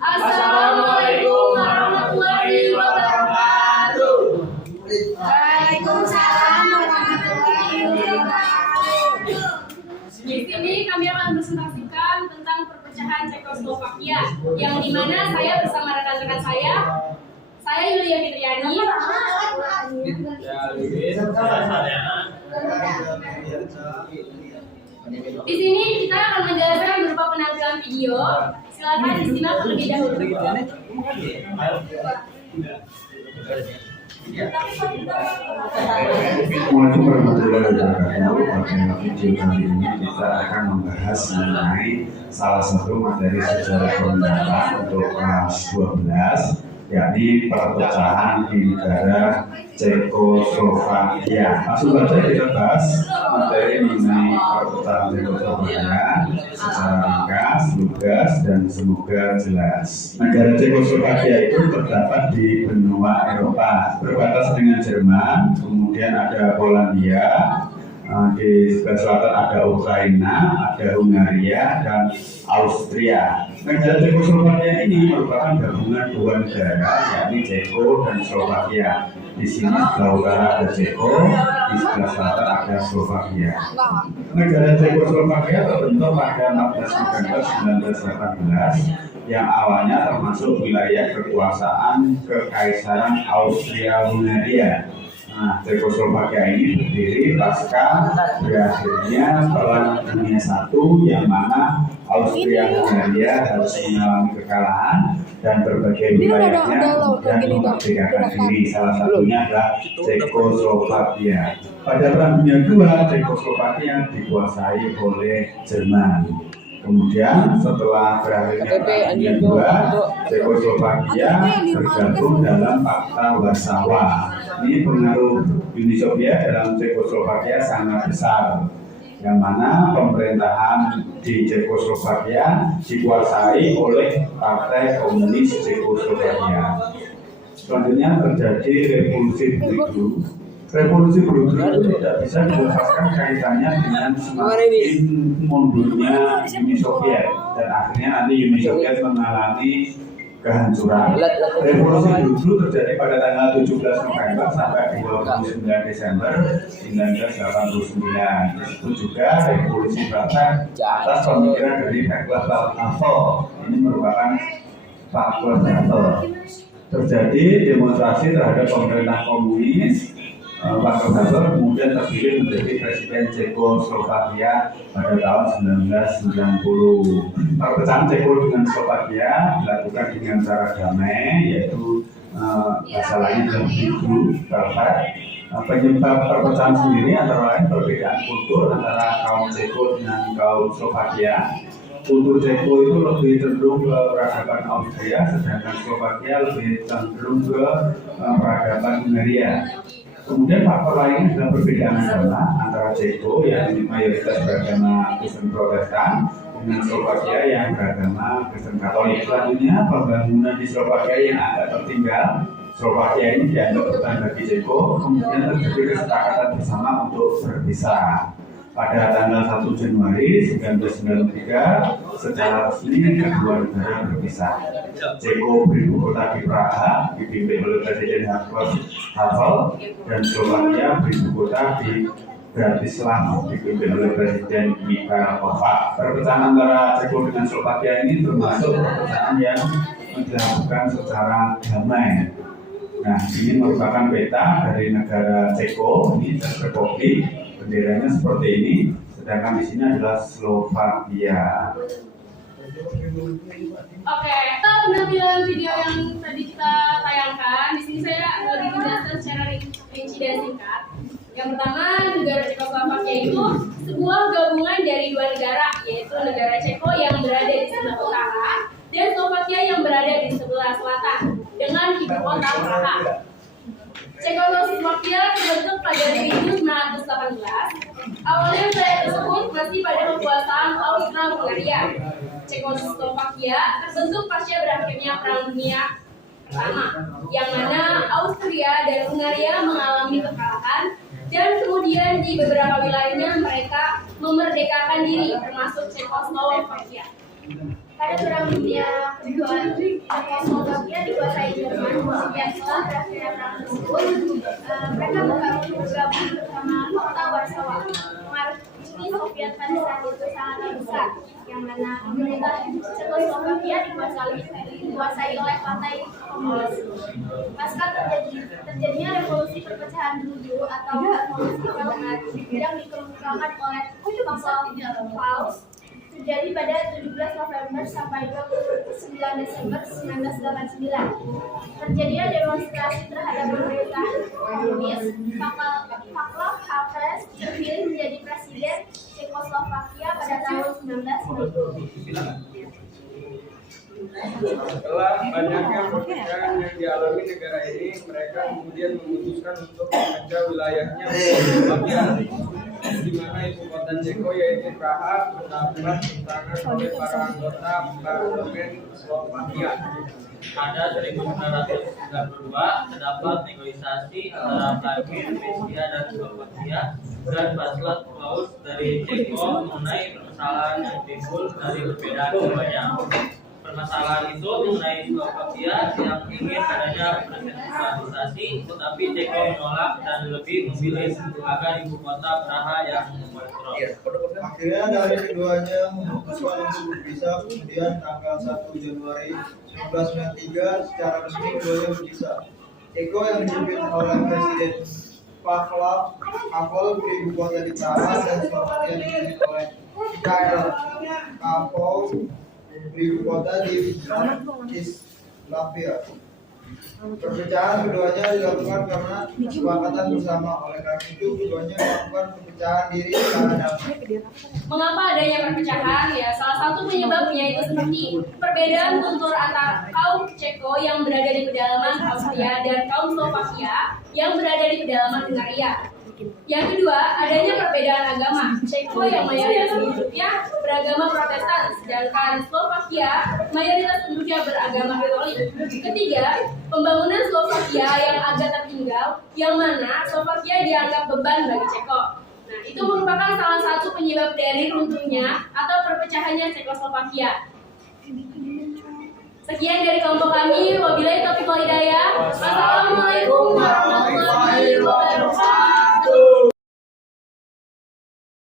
Assalamualaikum warahmatullahi wabarakatuh. Waalaikumsalam warahmatullahi wabarakatuh. Di sini kami akan presentasikan tentang perpecahan Cekoslovakia, yang dimana saya bersama rekan-rekan saya Yulia Fitriani. Di sini kita akan menjelaskan berupa penampilan video. Silakan disimak terlebih dahulu. Assalamualaikum warahmatullahi wabarakatuh. Pada video kali ini kita akan membahas mengenai salah satu materi sejarah pemerintahan untuk kelas 12, yakni perpecahan di negara Cekoslovakia. Langsung saja kita bahas materi mengenai perpecahan Cekoslovakia secara ringkas, lugas, dan semoga jelas. Negara Cekoslovakia itu terdapat di benua Eropa, berbatasan dengan Jerman, kemudian ada Polandia, di sebelah selatan ada Ukraina, ada Hungaria, dan Austria. Negara Cekoslovakia ini merupakan gabungan dua negara, yakni Ceko dan Slovakia. Di sini sebelah utara ada Ceko, di sebelah selatan ada Slovakia. Negara Cekoslovakia terbentuk pada 14 November 1918, yang awalnya termasuk wilayah kekuasaan Kekaisaran Austria-Hungaria. Nah, Cekoslovakia ini berdiri pasca berakhirnya Perang Dunia I, yang mana Austria-Hungaria harus mengalami kekalahan dan berbagai wilayahnya dan memerdekakan diri. Salah satunya adalah Cekoslovakia. Pada Perang Dunia II, Cekoslovakia dikuasai oleh Jerman. Kemudian setelah berakhirnya Perang Dunia II, Cekoslovakia bergabung dalam Pakta Warsawa. Ini pengaruh Uni Soviet dalam Cekoslovakia sangat besar, yang mana pemerintahan di Cekoslovakia dikuasai oleh Partai Komunis Cekoslovakia. Selanjutnya terjadi revolusi Brugge. Revolusi Brugge itu tidak bisa dilepaskan kaitannya dengan semakin mundurnya Uni Soviet, dan akhirnya nanti Uni Soviet mengalami kehancuran. Revolusi Brugge terjadi pada tanggal 17 November sampai 29 Desember 1989. Itu juga revolusi Batak atas pemikiran dari Václav Havel. Ini merupakan Václav Havel. Terjadi demonstrasi terhadap pemerintah komunis. Václav Havel kemudian terpilih menjadi Presiden Cekoslovakia pada tahun 1990. Perpecahan Ceko dengan Slovakia dilakukan dengan cara damai, yaitu bahasa lain adalah Brugge. Penyebab perpecahan sendiri antara lain perbedaan kultur antara kaum Ceko dengan kaum Slovakia. Kultur Ceko itu lebih cenderung ke peradaban Austria, sedangkan Slovakia lebih cenderung ke peradaban Hungaria. Kemudian faktor lainnya adalah perbedaan agama antara Ceko yang mayoritas beragama Kristen Protestan dengan Slovakia yang beragama Kristen Katolik. Selanjutnya, pembangunan di Slovakia yang agak tertinggal. Slovakia ini dianggap bertahan bagi Ceko, kemudian terjadi kesepakatan bersama untuk berpisah. Pada tanggal 1 Januari 1993, secara resmi kedua negara berpisah. Ceko beribu kota di Praha, dipimpin oleh Presiden Václav Havel, dan Slovakia beribu kota di Bratislava, dipimpin oleh Presiden Michael Kovac. Perpecahan antara Ceko dengan Slovakia ini termasuk perpecahan yang dilakukan secara damai. Nah, ini merupakan peta dari negara Ceko, ini terrepublik. Benderanya seperti ini, sedangkan di sini adalah Slovakia. Oke, penampilan video yang tadi kita tayangkan, di sini saya lebih menjelaskan secara rinci dan singkat. Yang pertama, negara Cekoslovakia itu sebuah gabungan dari dua negara, yaitu negara Ceko yang berada di sebelah utara dan Slovakia yang berada di sebelah selatan, dengan ibu kota Praha. Cekoslovakia terbentuk pada 1918. Awalnya wilayah tersebut masih pada kekuasaan Austria-Hungaria. Cekoslovakia terbentuk pasca berakhirnya Perang Dunia I, yang mana Austria dan Hungaria mengalami kekalahan, dan kemudian di beberapa wilayahnya mereka memerdekakan diri, termasuk Cekoslovakia. Pada Perang Dunia Kedua, Czechoslovakia dikuasai Jerman. Kemudian setelah berakhirnya perang tersebut, mereka bergabung bersama kota Warsawa. Pengaruh Uni Soviet pada saat itu sangat besar, yang mana pemerintah Czechoslovakia dikuasai oleh partai komunis. Pasca terjadinya revolusi perpecahan dulu atau revolusi Belgrad yang dikemukakan oleh Václav Klaus terjadi pada 17 November sampai 29 Desember 1989. Terjadinya demonstrasi terhadap pemerintah komunis. Václav Havel terpilih menjadi presiden Czechoslovakia pada tahun 1990. Setelah banyaknya perpecahan yang dialami negara ini, mereka kemudian memutuskan untuk memecah wilayahnya menjadi bagian, di mana ibu kota Ceko yaitu Praha mendapat tantangan oleh para anggota parlemen Slovakia. Pada 1992 terdapat negosiasi antara Vladimir Mencia dan Slovakia dan Václav Klaus dari Ceko mengenai permasalahan yang timbul dari perbedaan keduanya. Permasalahan itu mengenai Slovakia yang ingin adanya desentralisasi, tetapi Ceko menolak dan lebih memilih agar ibu kota Praha yang mengontrol. Akhirnya dari keduanya memutuskan untuk berpisah. Kemudian tanggal 1 Januari 1993 secara resmi keduanya berpisah. Ceko yang dipimpin oleh Presiden Václav Havel di ibu kota di Praha dan Slovakia dipimpin oleh Mikhail Kapov ibu kota di Bratislava. Perpecahan keduanya dilakukan karena kesepakatan bersama. Oleh karena itu keduanya melakukan perpecahan diri secara damai. Mengapa adanya perpecahan? Ya, salah satu penyebabnya itu seperti perbedaan kultur antara kaum Ceko yang berada di pedalaman Austria dan kaum Slovakia yang berada di pedalaman Hungaria. Yang kedua, adanya perbedaan agama. Ceko yang mayoritas penduduknya beragama Protestan, sedangkan Slovakia mayoritas penduduknya beragama Katolik. Ketiga, pembangunan Slovakia yang agak tertinggal, yang mana Slovakia dianggap beban bagi Ceko. Nah, itu merupakan salah satu penyebab dari runtuhnya atau perpecahannya Cekoslovakia. Sekian dari kelompok kami. Wabillahi taufiq wal hidayah. Wassalamualaikum warahmatullahi wabarakatuh.